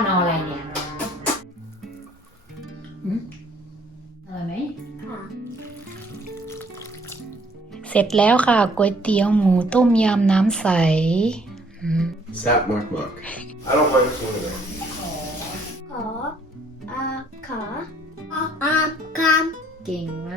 อนเอาอะไรเนี่ยหืมอร่อยไหมค่ะเสร็จแล้วค่ะก๋วยเตี๋ยวหมูต้มยำน้ำใสอืม Sap muck muck. I don't mind this one either. ขออาขาอาคามเก่งม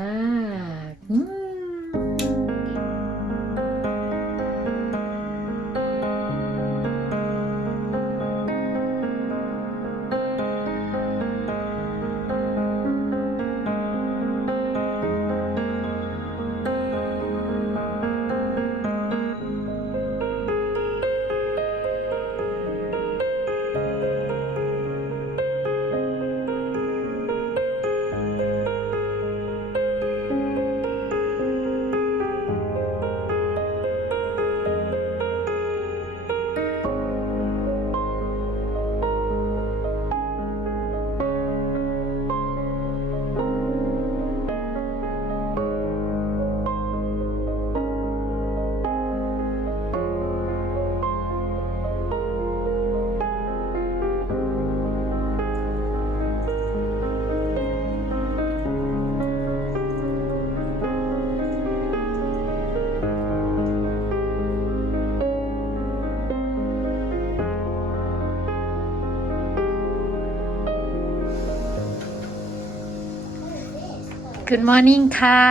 Good morning ค่ะ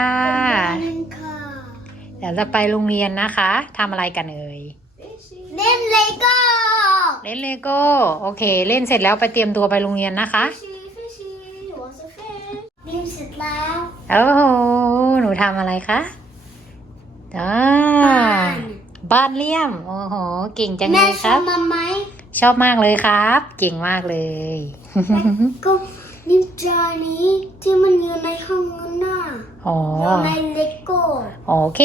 ค่ะ เดี๋ยวจะไปโรงเรียนนะคะทำอะไรกันเอ่ย เล่นเลโก้ เล่นเลโก้ โอเค เล่นเสร็จแล้วไปเตรียมตัวไปโรงเรียนนะคะชีฟิชีหัวสเฟนเล่นเสร็จแล้วโอ้โห หนูทำอะไรคะอ่าบ้านบ้านเลี่ยม โอ้โห เก่งจังเลแม่ยชคอรับบมาไหมชอบมากเลยครับ เก่งมากเลยก็นิน จานี้ที่มันอยู่ในห้องนั้นน่ะอ๋อ อยู่ในเลโก้ โอเค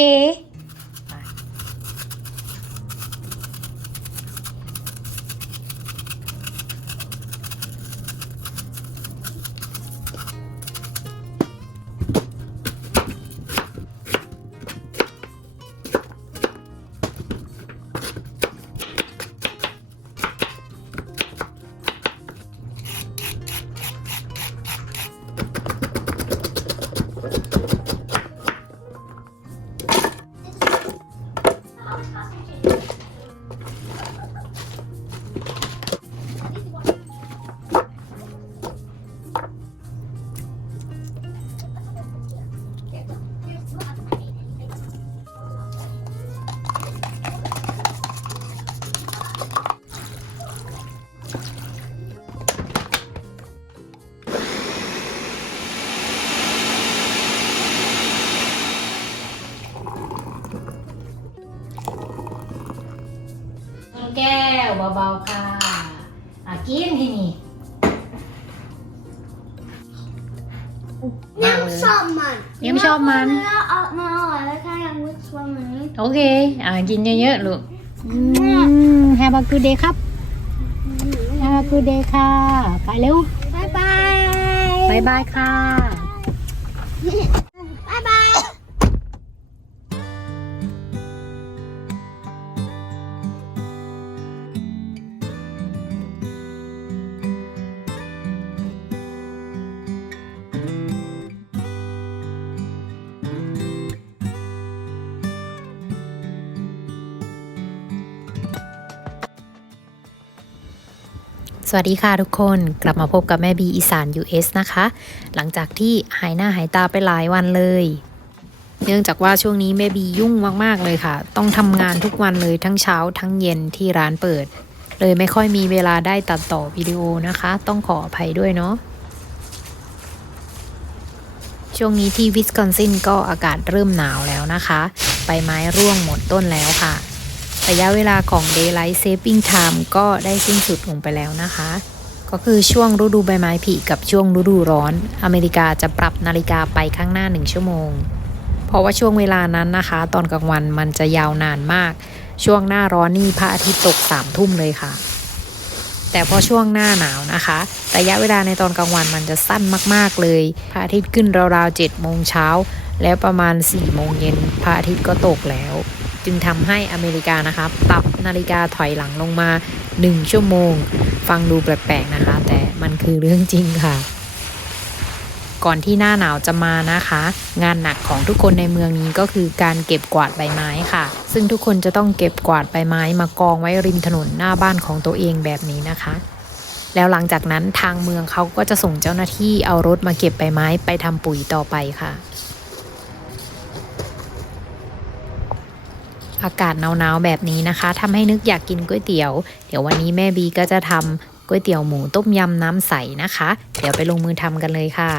อบมันแล้วเอามาอร่อยแล้วค่ะยังรู้สึกว่ามันโอเค อะกินเยอะๆลูกแฮปปี้กูเดย์ครับแฮปปี้กูเดย์ค่ะ ไปเร็วบายบายบายบายค่ะ สวัสดีค่ะทุกคนกลับมาพบกับแม่บีอีสาน US นะคะ หลังจากที่หายหน้าหายตาไปหลายวันเลย เนื่องจากว่าช่วงนี้แม่บียุ่งมากๆเลยค่ะ ต้องทำงานทุกวันเลยทั้งเช้าทั้งเย็นที่ร้านเปิด เลยไม่ค่อยมีเวลาได้ตัดต่อวิดีโอนะคะ ต้องขออภัยด้วยเนาะช่วงนี้ที่วิสคอนซินก็อากาศเริ่มหนาวแล้วนะคะ ใบไม้ร่วงหมดต้นแล้วค่ะ ระยะเวลาของ Daylight Saving Time ก็ได้สิ้นสุดลงไปแล้วนะคะ ก็คือช่วงฤดูใบไม้ผลิกับช่วงฤดูร้อน อเมริกาจะปรับนาฬิกาไปข้างหน้า 1 ชั่วโมง เพราะว่าช่วงเวลานั้นนะคะ ตอนกลางวันมันจะยาวนานมาก ช่วงหน้าร้อนนี่พระอาทิตย์ตกสามทุ่มเลยค่ะ แต่พอช่วงหน้าหนาวนะคะ ระยะเวลาในตอนกลางวันมันจะสั้นมากๆเลย พระอาทิตย์ขึ้นราวๆ7โมงเช้าแล้วประมาณ4โมงเย็นพระอาทิตย์ก็ตกแล้ว จึงทำให้อเมริกานะคะปรับนาฬิกาถอยหลังลงมา 1 ชั่วโมง ฟังดูแปลกๆนะคะ แต่มันคือเรื่องจริงค่ะ ก่อนที่หน้าหนาวจะมานะคะ งานหนักของทุกคนในเมืองนี้ก็คือการเก็บกวาดใบไม้ค่ะ ซึ่งทุกคนจะต้องเก็บกวาดใบไม้มากองไว้ริมถนนหน้าบ้านของตัวเองแบบนี้นะคะแล้วหลังจากนั้นทางเมืองเขาก็จะส่งเจ้าหน้าที่เอารถมาเก็บใบไม้ไปทำปุ๋ยต่อไปค่ะ อากาศหนาวๆแบบนี้นะคะทำให้นึกอยากกินก๋วยเตี๋ยว เดี๋ยววันนี้แม่บีก็จะทำก๋วยเตี๋ยวหมูต้มยำน้ำใสนะคะ เดี๋ยวไปลงมือทำกันเลยค่ะ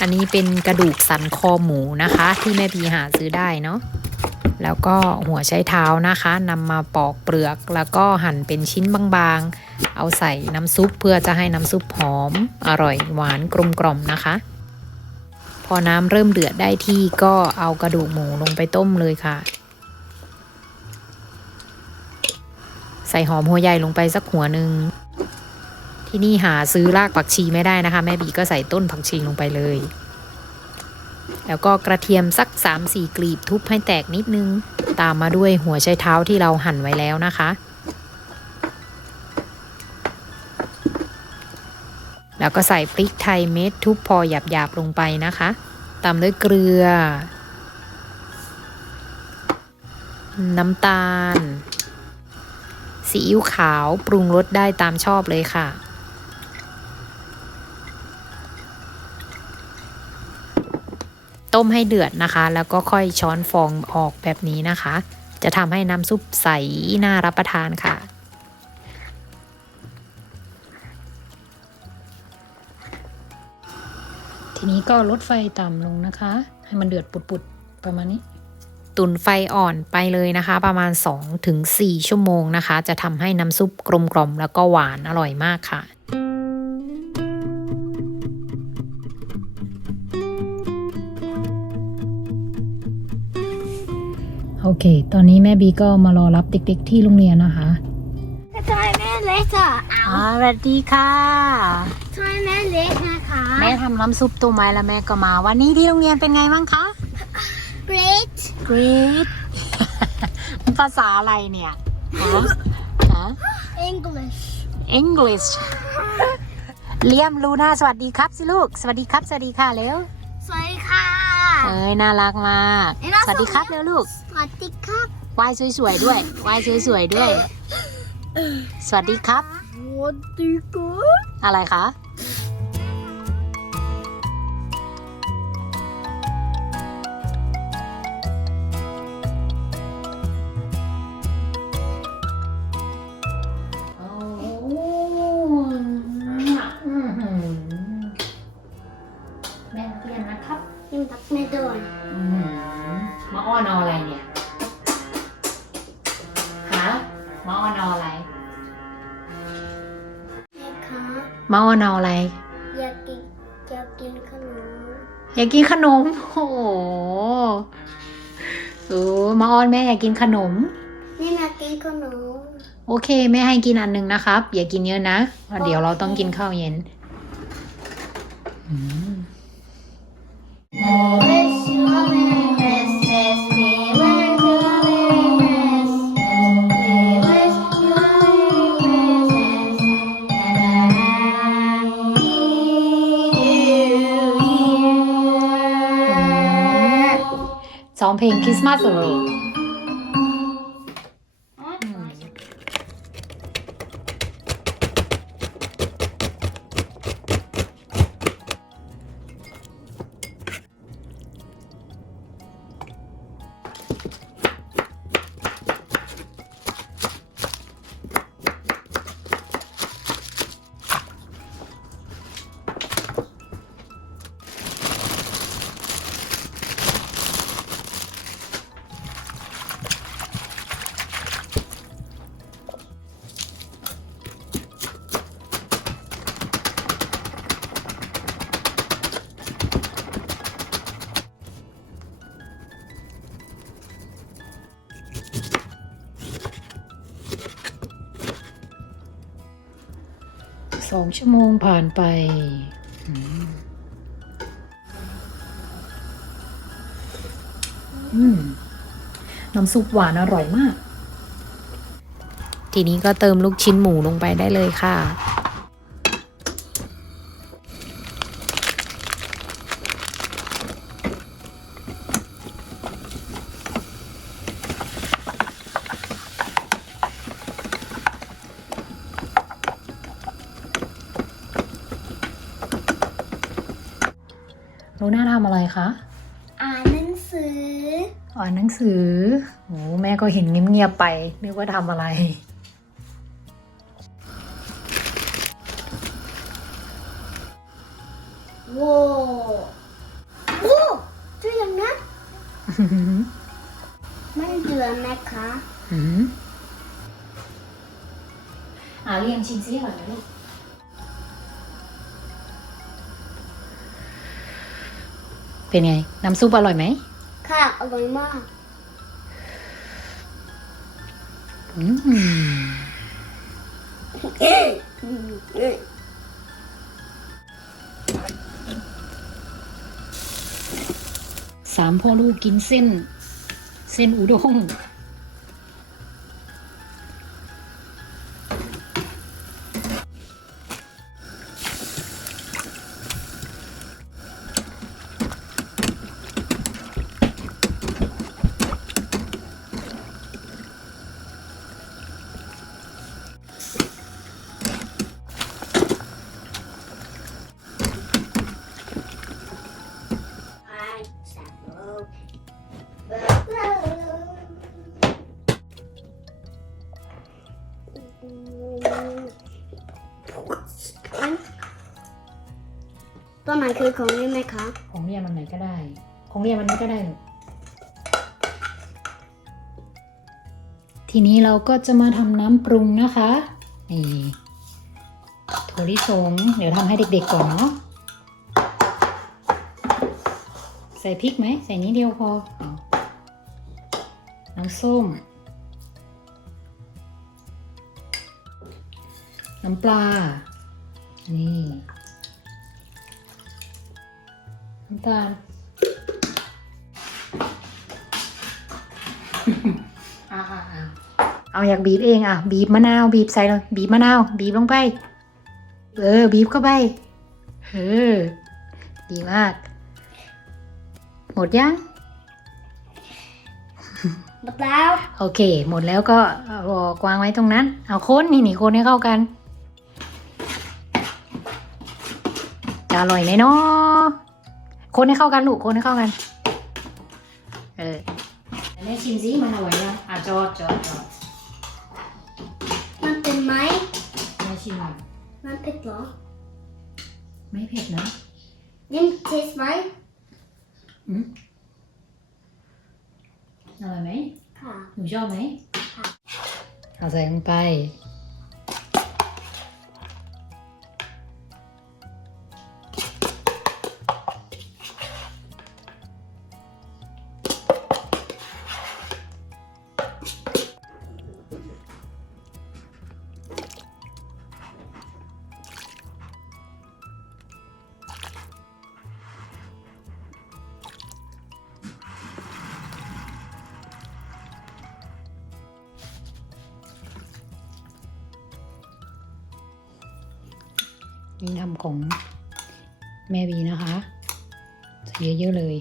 อันนี้เป็นกระดูกสันคอหมูนะคะ ที่แม่บีหาซื้อได้เนาะแล้วก็หัวใช้เท้านะคะนำมาปอกเปลือกแล้วก็หั่นเป็นชิ้นบางๆ เอาใส่น้ำซุปเพื่อจะให้น้ำซุปหอม อร่อยหวานกลมกล่อมนะคะ พอน้ำเริ่มเดือดได้ที่ก็เอากระดูกหมูลงไปต้มเลยค่ะ ใส่หอมหัวใหญ่ลงไปสักหัวหนึ่งที่นี่หาซื้อรากผักชีไม่ได้นะคะ แม่บีก็ใส่ต้นผักชีลงไปเลย แล้วก็กระเทียมสัก 3-4 กลีบทุบให้แตกนิดนึง ตามมาด้วยหัวไชเท้าที่เราหั่นไว้แล้วนะคะ แล้วก็ใส่พริกไทยเม็ดทุบพอหยาบๆลงไปนะคะตามด้วยเกลือ น้ำตาลซีอิ๊วขาวปรุงรสได้ตามชอบเลยค่ะ ต้มให้เดือดนะคะ แล้วก็ค่อยช้อนฟองออกแบบนี้นะคะ จะทำให้น้ำซุปใสน่ารับประทานค่ะ ทีนี้ก็ลดไฟต่ำลงนะคะ ให้มันเดือดปุดๆ ประมาณนี้ ตุนไฟอ่อนไปเลยนะคะ ประมาณ 2-4 ชั่วโมงนะคะ จะทำให้น้ำซุปกลมกล่อมแล้วก็หวานอร่อยมากค่ะโอเค ตอนนี้แม่บีก็มารอรับเด็กๆที่โรงเรียนนะคะทำไมแม่เล็กอะเอาสวัสดีค่ะทำไมแม่เล็กนะคะ แม่ทำน้ำซุปตัวไม้แล้วแม่ก็มา วันนี้ที่โรงเรียนเป็นไงบ้างคะ great Great ภาษาอะไรเนี่ยฮะฮะ English English เลียมลูน่าสวัสดีครับสิลูก สวัสดีครับ สวัสดีค่ะเร็ว สวัสดีค่ะ เอ้ยน่ารักมากเอ้ยน่าสวัสดีครับสวยเร็วลูกสวัสดีครับวายสวยๆด้วยวายสวยๆด้วย สวัสดีครับ สวัสดีครับอะไรคะแมาอ้อนเอาอะไร อยากกินอยากกินขนมอยากกินขนม โอ้โหเออมาอ้อนแม่อยากกินขนม นี่มากินขนมโอเคแม่ให้กินอันหนึงนะครับ อย่ากินเยอะนะเพราะเดี๋ยวเราต้องกินข้าวเย็นอืม Wish you สองเพลงคริสต์มาสเลยส องชั่วโมงผ่านไปอืมอืมน้ำซุปหวานอร่อยมาก ทีนี้ก็เติมลูกชิ้นหมูลงไปได้เลยค่ะ ลูน่าทำอะไรคะ อ่านหนังสือ อ่านหนังสือโอ้แม่ก็เห็นเงียบๆไปนึกว่าทำอะไร โว้โว้ดูอย่างนั้นมันเดือดไหมคะ อืมอ่าเรียงชิมซิอร่อยไหมลูก เป็นไง น้ำซุปอร่อยไหมค่ะอร่อยมากอืมสามพ่อลูกกินเส้น เส้นอุด้ง ตัวไหนคือของนี่ไหมคะ ของเรียนมันไหนก็ได้ ของเรียนมันนี้ก็ได้ลูกทีนี้เราก็จะมาทำน้ำปรุงนะคะ นี่ถั่วลิสง เดี๋ยวทำให้เด็กๆก่อนเนาะ ใส่พริกไหม ใส่นิดเดียวพอ น้ำส้ม น้ำปลา นี่น้ำตาลอ่าอ่าอ่าเอาอยากบีบเองอะ บีบมะนาว บีบใส่เลยบีบมะนาว บีบลงไป เออ บีบเข้าไป เออ ดีมาก หมดยัง หมดแล้ว โอเค หมดแล้วก็เอาวางไว้ตรงนั้น เอาคนนี่นี่คนให้เข้ากัน จะอร่อยไหมเนาะคนให้เข้ากันลูกคนให้เข้ากัน เออแม่ชิมซิมันอร่อยยังอะจอดจอดจอดมันเป็นไหมแม่ชิมหน่อยมันเผ็ดเหรอ ไม่เผ็ดนะยังเทสไหมอืมอร่อยไหมค่ะหนูชอบไหมค่ะเอาใส่ลงไป แม่บีนะคะใส่เยอะๆเลย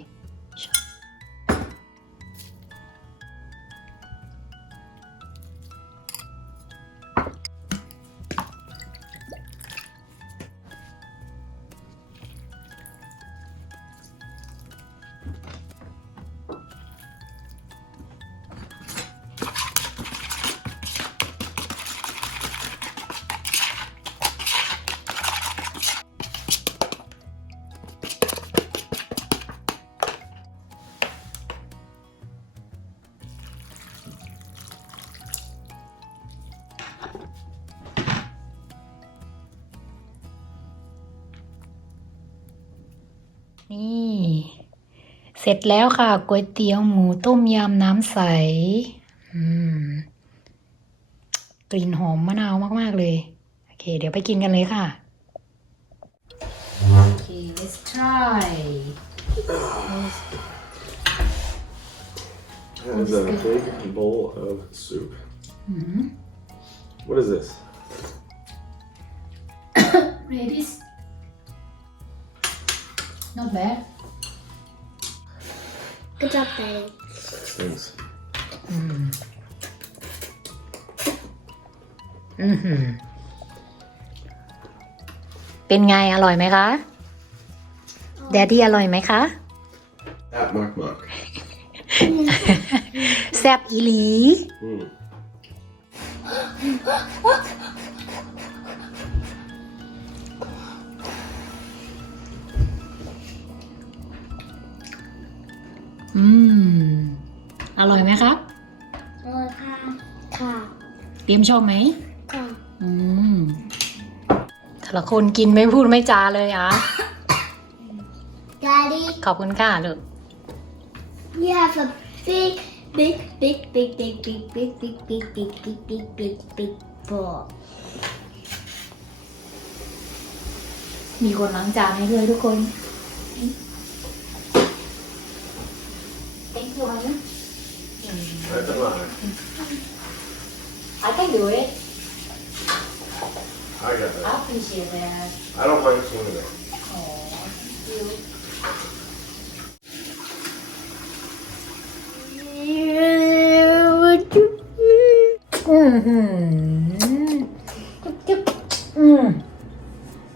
นี่ เสร็จแล้วค่ะก๋วยเตี๋ยวหมูต้มยำน้ำใสอืมกลิ่นหอมมะนาวมาก ๆ เลย โอเค เดี๋ยวไปกินกันเลยค่ะ โอเค let's try That is a big bowl of soup. What is this? Redis not bad Good job, Daddy. Thanks. อือหือเป็นไงอร่อยไหมคะแดดดี้อร่อยไหมคะ That muck muck. แซบอีหลี Mm. อืม อร่อยไหมครับ โอ้ค่ะค่ะเตรียมชอบไหม ค่ะอืมแต่ละคนกินไม่พูดไม่จาเลยอะ Daddy ขอบคุณค่ะลูก you have a big big big big big big big big big big big big big big bowl มีคนล้างจานให้ด้วยทุกคน Thank you Anna That's a lot. I can do it I got I that. appreciate that I don't mind swinging it. Oh, thank you อือหือจุ๊บอืม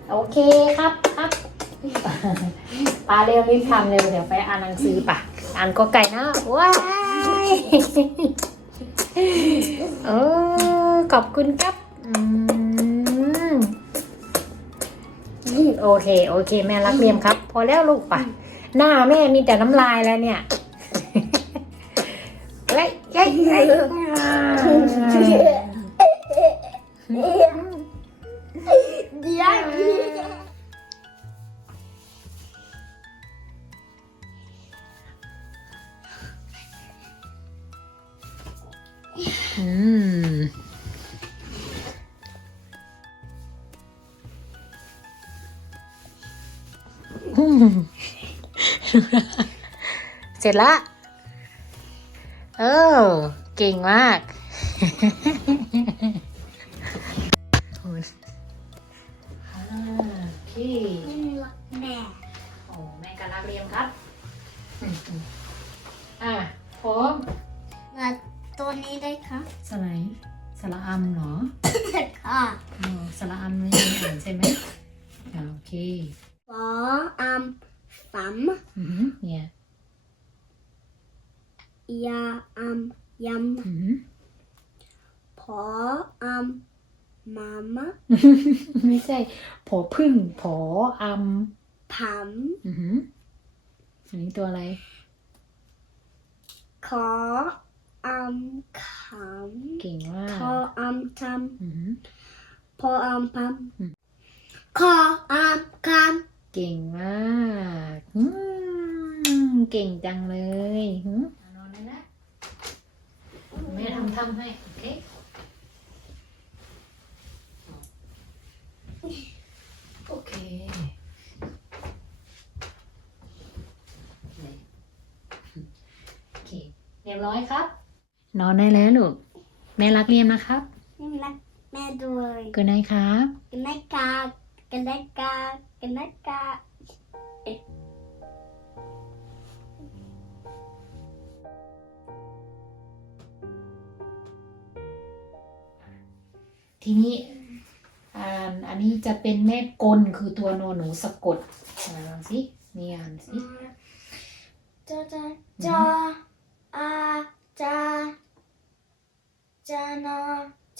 โอเคครับครับปาเร็วรีบทำเร็วเดี๋ยวไปอ่านหนังสือป่ะ อ่านก็ไก่นะว้ายเออขอบคุณครับอืมโอเค โอเค แม่รักเรียมครับ พอแล้วลูกป่ะ หน้าแม่มีแต่น้ำลายแล้วเนี่ยเฮ้ยเฮ้ยเฮ้ยอื เสร็จละ เออ เก่งมาก มามะไม่ใช่ ผอพึ่งผออัมผัมอือหืออันนี้ตัวอะไร ขออัมขเก่งมาำกพออัมทอือหือำพออัมพัมอืมขออัมคเก่งมากอืมเก่งจังเลยหือนอนได้แล้วแม่ทำทำให้ โอเค โอเคโอเค เรียบร้อยครับ นอนได้แล้วลูก แม่รักเรียมนะครับำนี่รักแม่ด้วย good night ครับกันได้กากันได้กากันได้กาทีนี้ อ่านอันนี้จะเป็นแม่กลคือตัวนอนหนูสะกดอ่านลองสินี่อ่านสิจอจอจออาจาจานอ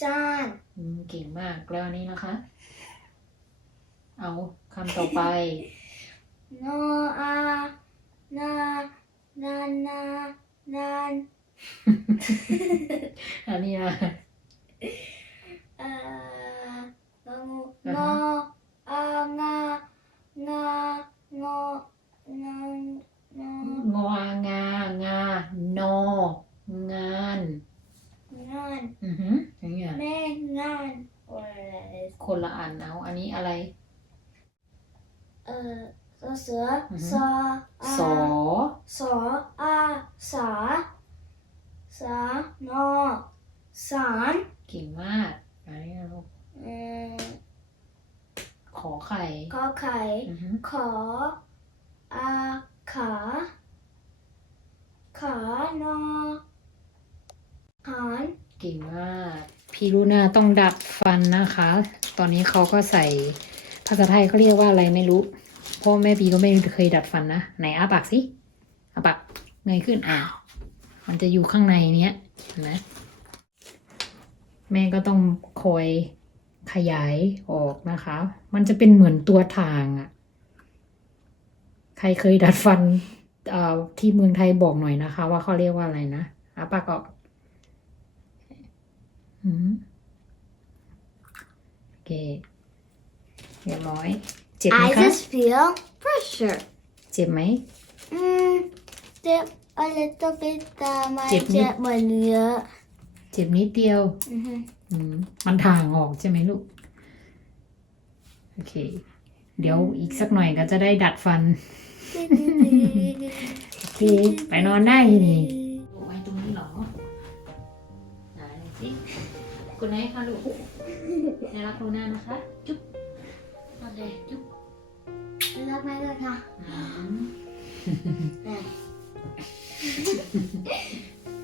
จานอืมเก่งมากแล้วอันนี้นะคะ เอาคำต่อไปโนอานานานานาน อันนี้นะ เอ่องงออางางางองานงอง องางานองาน งาน อือหืออย่างเงี้ย แม่งานอะไร คนละอันเอาอันนี้อะไร เอ่อสอเสือ อือฮึ สออา สอ สออาสา สานอสาร เก่งมากอันนี้นะลูก เอ่อ ขอไข่ กอไข่ อื อฮึขอาขา ขานอหารเก่งมากพี่ลูน่าต้องดัดฟันนะคะ ตอนนี้เขาก็ใส่ภาษาไทยเขาเรียกว่าอะไรไม่รู้พราะแม่บีก็ไม่เคยดัดฟันนะไหนอ้าปากสิอ้าปากเงยขึ้นอะมันจะอยู่ข้างในเนี้ยเห็นไหมแม่ก็ต้องคอยขยายออกนะคะ มันจะเป็นเหมือนตัวทางอะ ใครเคยดัดฟันเอ่อที่เมืองไทยบอกหน่อยนะคะ ว่าเขาเรียกว่าอะไรนะอ้าปากออกอืมโอเคเรียบร้อยเจ็บไหม I คะ just feel pressure เจ็บไหมอืมเจ็บ a little bit แต่ไม่เจ็บนิดเจ็บเหมือนเยอะเจ็บนิดเดียวอือฮึอืมมันถ่างออกใช่ไหมลูก โอเค เดี๋ยวอีกสักหน่อยก็จะได้ดัดฟัน โอเคไปนอนได้ทีนี่ไว้ตรงนี้เหรอไหนสิคุณนายคะลูกในรักโรน่านะคะ จุ๊บนอนเลยจุ๊บรักไหมเลยค่ะ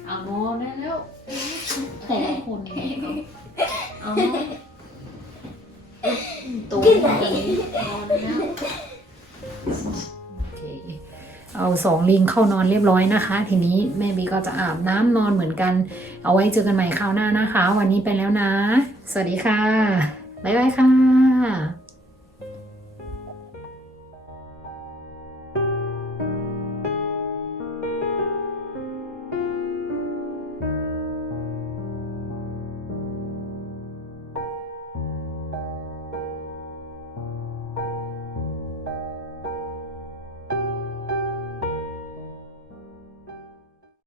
เอานอนได้แล้วแต่คนเอาตัวนี้นอนแล้ว เอาสองลิงเข้านอนเรียบร้อยนะคะ ทีนี้แม่บีก็จะอาบน้ำนอนเหมือนกัน เอาไว้เจอกันใหม่คราวหน้านะคะ วันนี้ไปแล้วนะ สวัสดีค่ะ บ๊ายบายค่ะ